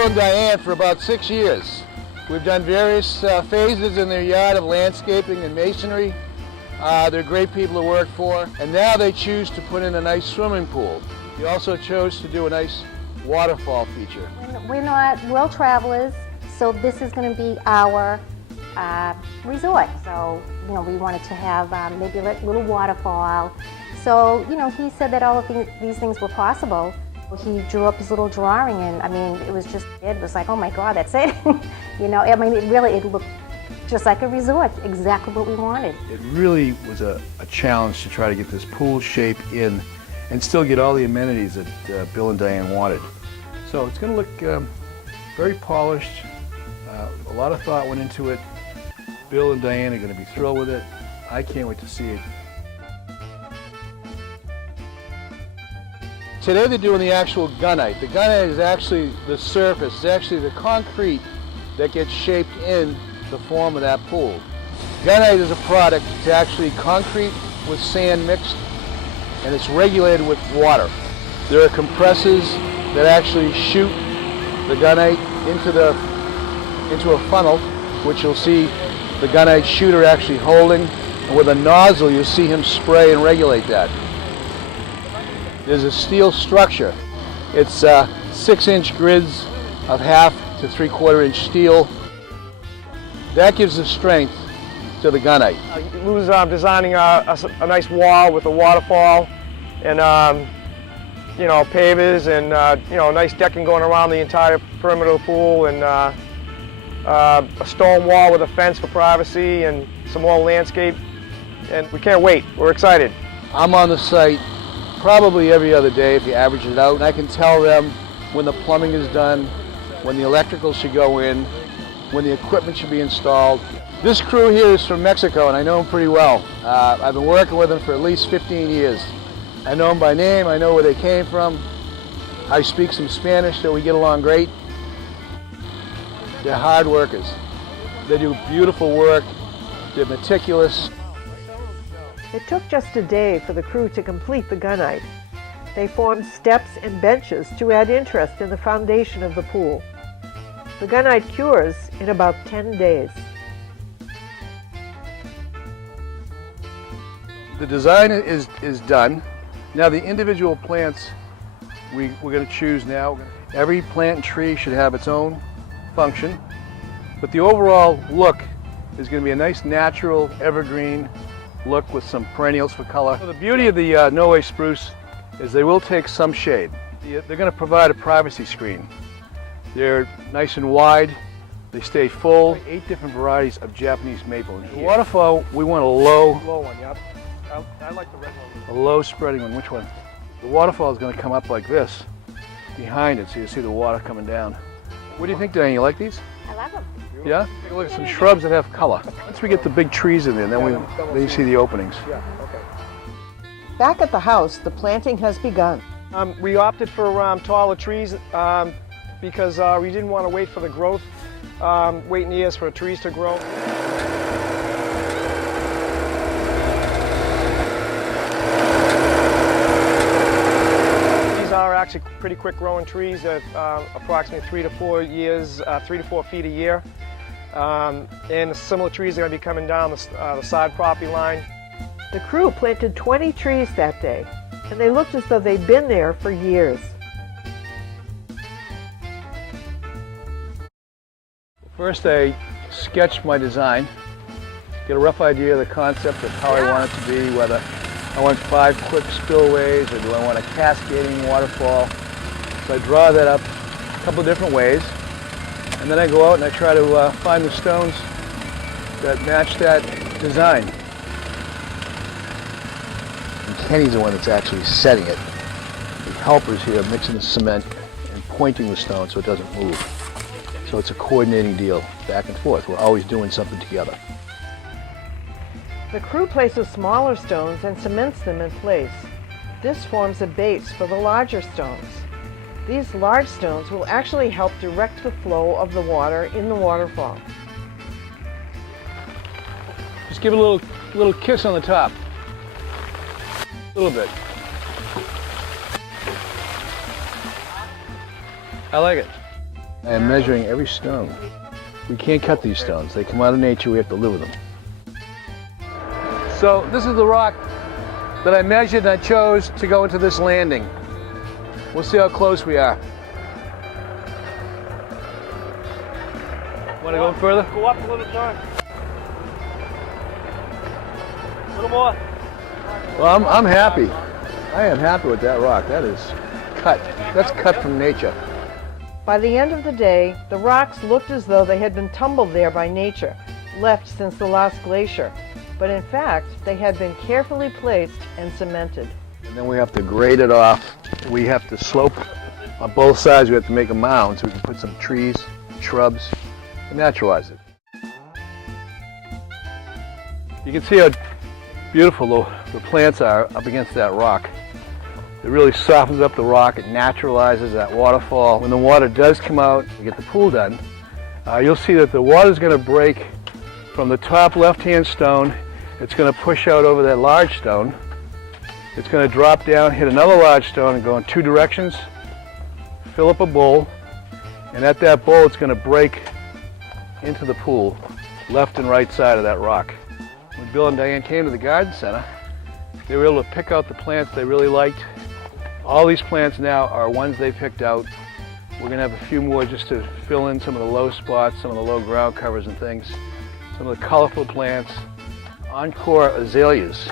Bill and Diane for about 6 years. We've done various phases in their yard of landscaping and masonry. They're great people to work for. And now they choose to put in a nice swimming pool. They also chose to do a nice waterfall feature. We're not world travelers, so this is going to be our resort. So, we wanted to have maybe a little waterfall. So, he said that all of these things were possible. He drew up his little drawing, and I mean, it was like, oh my God, that's it. It looked just like a resort, exactly what we wanted. It really was a challenge to try to get this pool shape in and still get all the amenities that Bill and Diane wanted. So it's going to look very polished. A lot of thought went into it. Bill and Diane are going to be thrilled with it. I can't wait to see it. Today they're doing the actual gunite. The gunite is actually the surface, it's actually the concrete that gets shaped in the form of that pool. Gunite is a product, it's actually concrete with sand mixed, and it's regulated with water. There are compressors that actually shoot the gunite into a funnel, which you'll see the gunite shooter actually holding, and with a nozzle you'll see him spray and regulate that. There's a steel structure. It's 6-inch grids of 1/2 to 3/4 inch steel. That gives the strength to the gunite. We was designing a nice wall with a waterfall and pavers and nice decking going around the entire perimeter of the pool, and a stone wall with a fence for privacy and some more landscape. And we can't wait. We're excited. I'm on the site probably every other day if you average it out, and I can tell them when the plumbing is done, when the electrical should go in, when the equipment should be installed. This crew here is from Mexico, and I know them pretty well. I've been working with them for at least 15 years. I know them by name, I know where they came from. I speak some Spanish, so we get along great. They're hard workers. They do beautiful work, they're meticulous. It took just a day for the crew to complete the gunite. They formed steps and benches to add interest in the foundation of the pool. The gunite cures in about 10 days. The design is done. Now the individual plants we're going to choose now. Every plant and tree should have its own function, but the overall look is going to be a nice natural evergreen look with some perennials for color. So the beauty of the Norway spruce is they will take some shade. They're going to provide a privacy screen. They're nice and wide, they stay full. 8 different varieties of Japanese maple. The waterfall, we want a low one, yep. I like the red one. A low spreading one. Which one? The waterfall is going to come up like this behind it, so you see the water coming down. What do you think, Diane? You like these? I love them. Yeah? Take a look at some shrubs that have color. Once we get the big trees in there, then you see the openings. Yeah, okay. Back at the house, the planting has begun. We opted for taller trees because we didn't want to wait for the growth, waiting years for trees to grow. These are actually pretty quick growing trees that approximately 3 to 4 years, 3 to 4 feet a year. And similar trees are going to be coming down the side property line. The crew planted 20 trees that day, and they looked as though they'd been there for years. First, I sketched my design, get a rough idea of the concept of how I want it to be, whether I want 5 quick spillways or do I want a cascading waterfall. So I draw that up a couple different ways, and then I go out and I try to find the stones that match that design. And Kenny's the one that's actually setting it. The helper's here mixing the cement and pointing the stone so it doesn't move. So it's a coordinating deal, back and forth. We're always doing something together. The crew places smaller stones and cements them in place. This forms a base for the larger stones. These large stones will actually help direct the flow of the water in the waterfall. Just give it a little kiss on the top. A little bit. I like it. I am measuring every stone. We can't cut these stones. They come out of nature, we have to live with them. So this is the rock that I measured and I chose to go into this landing. We'll see how close we are. Want to go further? Go up a little, John. A little more. Well, I'm happy. I am happy with that rock. That is cut. That's cut from nature. By the end of the day, the rocks looked as though they had been tumbled there by nature, left since the last glacier. But in fact, they had been carefully placed and cemented. And then we have to grade it off. We have to slope on both sides. We have to make a mound so we can put some trees, shrubs, and naturalize it. You can see how beautiful the plants are up against that rock. It really softens up the rock. It naturalizes that waterfall. When the water does come out to get the pool done, you'll see that the water is going to break from the top left-hand stone. It's going to push out over that large stone. It's going to drop down, hit another large stone, and go in two directions, fill up a bowl, and at that bowl it's going to break into the pool, left and right side of that rock. When Bill and Diane came to the garden center, they were able to pick out the plants they really liked. All these plants now are ones they picked out. We're going to have a few more just to fill in some of the low spots, some of the low ground covers and things. Some of the colorful plants, encore azaleas.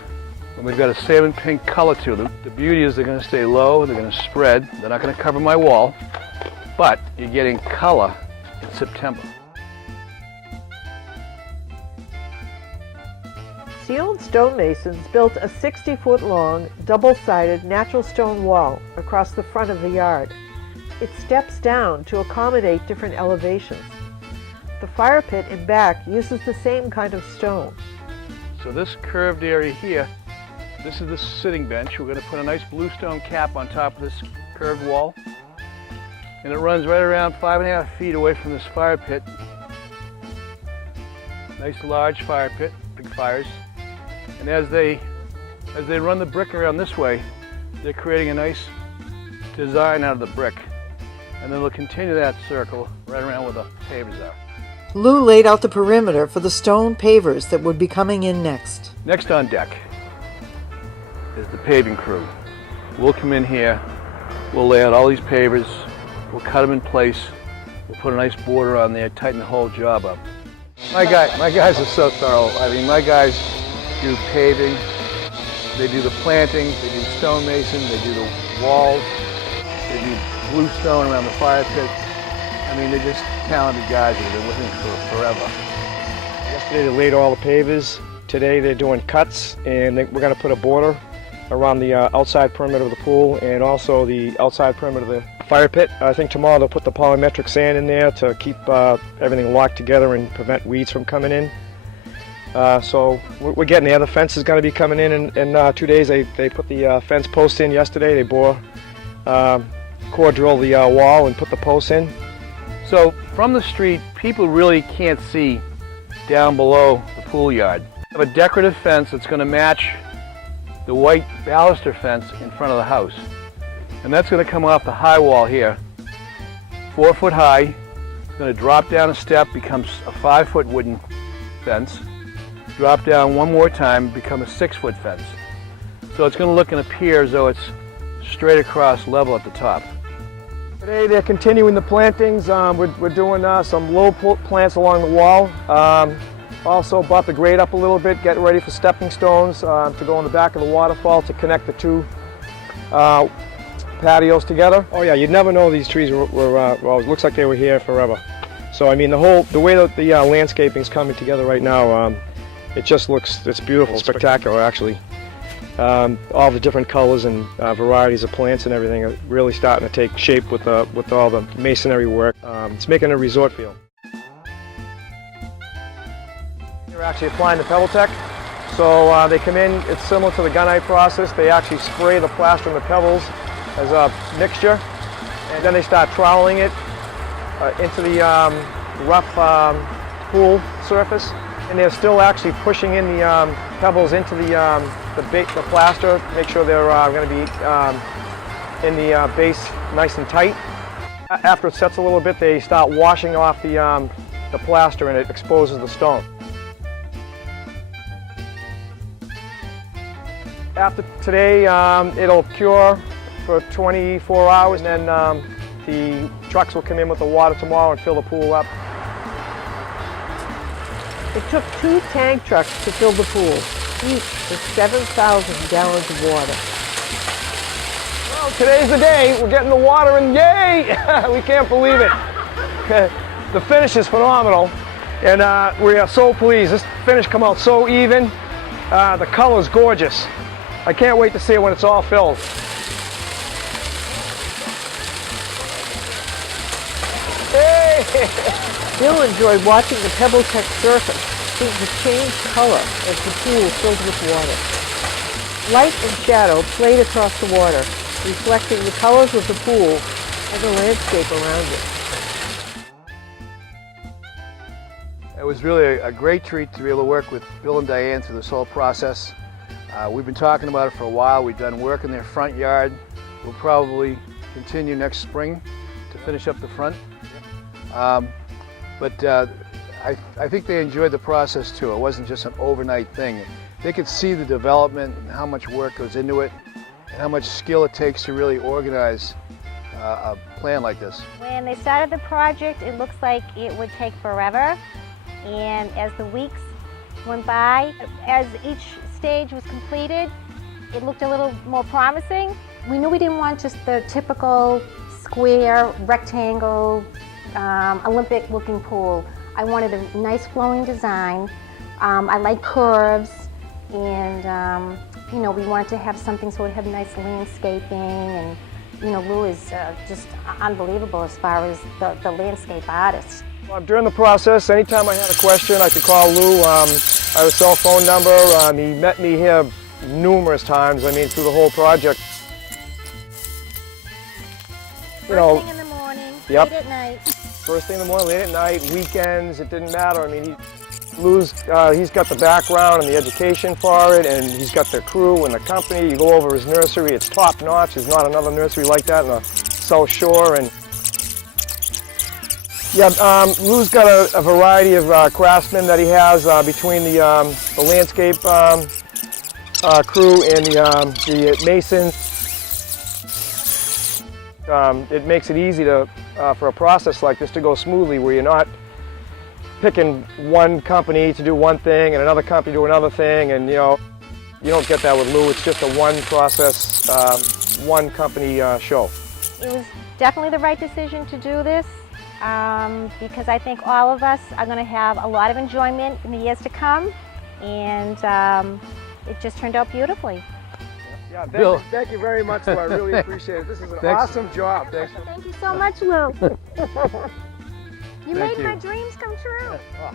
And we've got a salmon pink color to them. The beauty is they're going to stay low, they're going to spread. They're not going to cover my wall, but you're getting color in September. Seoane stonemasons built a 60-foot-long, double-sided natural stone wall across the front of the yard. It steps down to accommodate different elevations. The fire pit in back uses the same kind of stone. So this curved area here, this is the sitting bench. We're going to put a nice bluestone cap on top of this curved wall. And it runs right around 5.5 feet away from this fire pit. Nice large fire pit, big fires. And as they run the brick around this way, they're creating a nice design out of the brick. And then they'll continue that circle right around where the pavers are. Lou laid out the perimeter for the stone pavers that would be coming in next. Next on deck is the paving crew. We'll come in here, we'll lay out all these pavers, we'll cut them in place, we'll put a nice border on there, tighten the whole job up. My guys are so thorough. I mean, my guys do paving, they do the planting, they do stonemason, they do the walls, they do bluestone around the fire pit. I mean, they're just talented guys that have been with me for forever. Yesterday they laid all the pavers. Today they're doing cuts, and we're going to put a border around the outside perimeter of the pool and also the outside perimeter of the fire pit. I think tomorrow they'll put the polymetric sand in there to keep everything locked together and prevent weeds from coming in. So we're getting there. The fence is going to be coming in 2 days. They put the fence posts in yesterday. They core drill the wall and put the posts in. So from the street, people really can't see down below the pool yard. We have a decorative fence that's going to match the white baluster fence in front of the house. And that's going to come off the high wall here, 4 foot high. It's going to drop down a step, becomes a 5-foot wooden fence. Drop down one more time, become a 6-foot fence. So it's going to look and appear as though it's straight across level at the top. Today they're continuing the plantings. We're doing some low plants along the wall. Also brought the grade up a little bit, getting ready for stepping stones to go in the back of the waterfall to connect the two patios together. Oh yeah, you'd never know these trees well, it looks like they were here forever. So I mean, the way that the landscaping's coming together right now, it just looks, it's beautiful, spectacular actually. All the different colors and varieties of plants and everything are really starting to take shape with all the masonry work. It's making a resort feel. They're actually applying the PebbleTech. So they come in, it's similar to the gunite process. They actually spray the plaster and the pebbles as a mixture, and then they start troweling it into the rough pool surface. And they're still actually pushing in the pebbles into the plaster, make sure they're going to be in the base nice and tight. After it sets a little bit, they start washing off the plaster and it exposes the stone. After today, it'll cure for 24 hours, and then the trucks will come in with the water tomorrow and fill the pool up. It took 2 tank trucks to fill the pool, each with 7,000 gallons of water. Well, today's the day. We're getting the water and yay! We can't believe it. The finish is phenomenal, and we are so pleased. This finish come out so even. The color's gorgeous. I can't wait to see it when it's all filled. Hey! Bill enjoyed watching the pebble-tech surface seem to change color as the pool filled with water. Light and shadow played across the water, reflecting the colors of the pool and the landscape around it. It was really a great treat to be able to work with Bill and Diane through this whole process. We've been talking about it for a while. We've done work in their front yard. We'll probably continue next spring to finish up the front. But I think they enjoyed the process too. It wasn't just an overnight thing. They could see the development and how much work goes into it and how much skill it takes to really organize a plan like this. When they started the project, it looks like it would take forever. And as the weeks went by, as each stage was completed, it looked a little more promising. We knew we didn't want just the typical square, rectangle, Olympic-looking pool. I wanted a nice flowing design. I like curves, and you know, we wanted to have something so it had nice landscaping, and you know, Lou is just unbelievable as far as the landscape artist. During the process, anytime I had a question, I could call Lou. I have a cell phone number. He met me here numerous times, I mean, through the whole project. You know, First thing in the morning, Yep. late at night. First thing in the morning, late at night, weekends, it didn't matter. I mean, Lou's, he's got the background and the education for it, and he's got the crew and the company. You go over his nursery, it's top notch. There's not another nursery like that in the South Shore. And yeah, Lou's got a variety of craftsmen that he has between the landscape crew and the masons. It makes it easy to, for a process like this to go smoothly, where you're not picking one company to do one thing and another company to do another thing, and you know, you don't get that with Lou. It's just a one process, one company show. It was definitely the right decision to do this because I think all of us are going to have a lot of enjoyment in the years to come, and it just turned out beautifully. Yeah, Bill. thank you very much, Lou. I really appreciate it. This is an Thanks. awesome job. Thanks. Thank you so much, Lou. You Thank made my you. dreams come true. Oh.